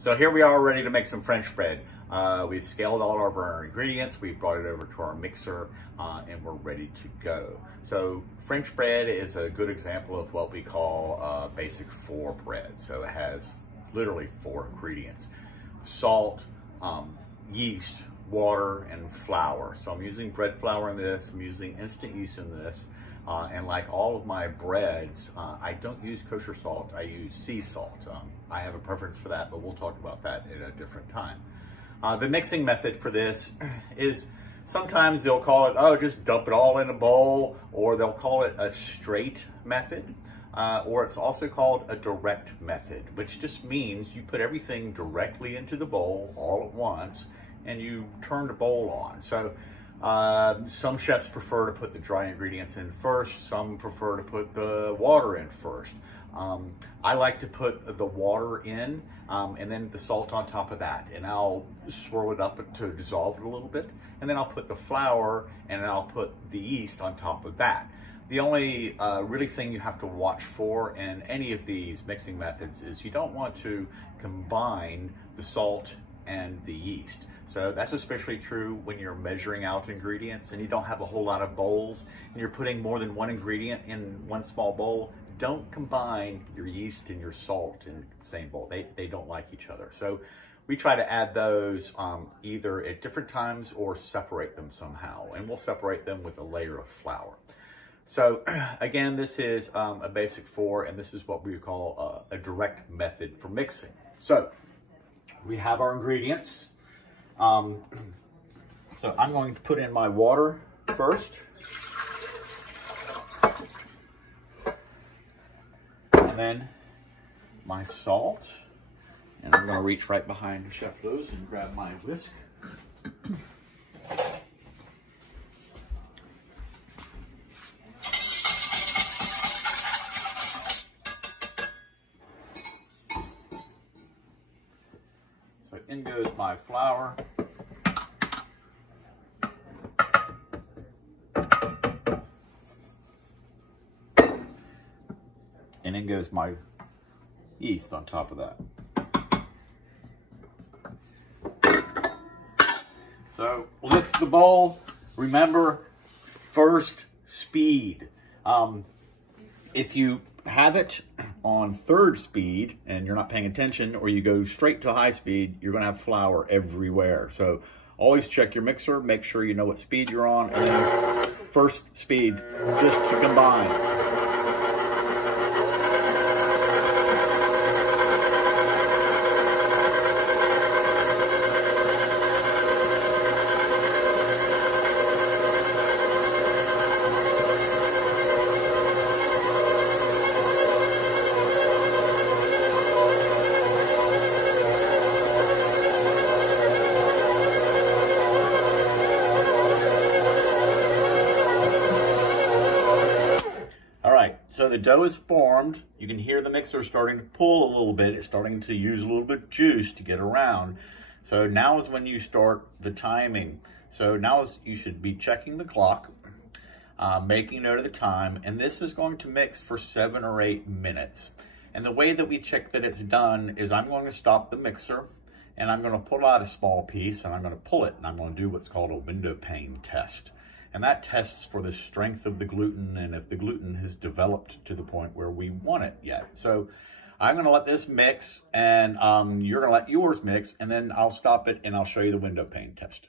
So here we are ready to make some French bread. We've scaled all of our ingredients, we've brought it over to our mixer, and we're ready to go. So French bread is a good example of what we call basic four bread. So it has literally four ingredients: salt, yeast, water, and flour. So I'm using bread flour in this, I'm using instant yeast in this, and like all of my breads, I don't use kosher salt, I use sea salt. I have a preference for that, but we'll talk about that at a different time. The mixing method for this is, sometimes they'll call it, oh, just dump it all in a bowl, or they'll call it a straight method, or it's also called a direct method, which just means you put everything directly into the bowl all at once, and you turn the bowl on. So some chefs prefer to put the dry ingredients in first, some prefer to put the water in first. I like to put the water in and then the salt on top of that, and I'll swirl it up to dissolve it a little bit, and then I'll put the flour and then I'll put the yeast on top of that. The only really thing you have to watch for in any of these mixing methods is you don't want to combine the salt and the yeast. So that's especially true when you're measuring out ingredients and you don't have a whole lot of bowls and you're putting more than one ingredient in one small bowl. Don't combine your yeast and your salt in the same bowl. They don't like each other. So we try to add those either at different times or separate them somehow, and we'll separate them with a layer of flour. So again, this is a basic four, and this is what we call a direct method for mixing. So we have our ingredients. So I'm going to put in my water first. And then my salt. And I'm going to reach right behind Chef Luz and grab my whisk. So in goes my flour. And in goes my yeast on top of that. So lift the bowl. Remember, first speed. If you have it on third speed and you're not paying attention, or you go straight to high speed, you're gonna have flour everywhere. So always check your mixer, make sure you know what speed you're on, and then first speed, just to combine. So the dough is formed. You can hear the mixer starting to pull a little bit. It's starting to use a little bit of juice to get around. So now is when you start the timing. So now you should be checking the clock, making note of the time, and this is going to mix for 7 or 8 minutes. And the way that we check that it's done is I'm going to stop the mixer and I'm going to pull out a small piece and I'm going to pull it, and I'm going to do what's called a window pane test. And that tests for the strength of the gluten and if the gluten has developed to the point where we want it yet. So I'm gonna let this mix, and you're gonna let yours mix, and then I'll stop it and I'll show you the window pane test.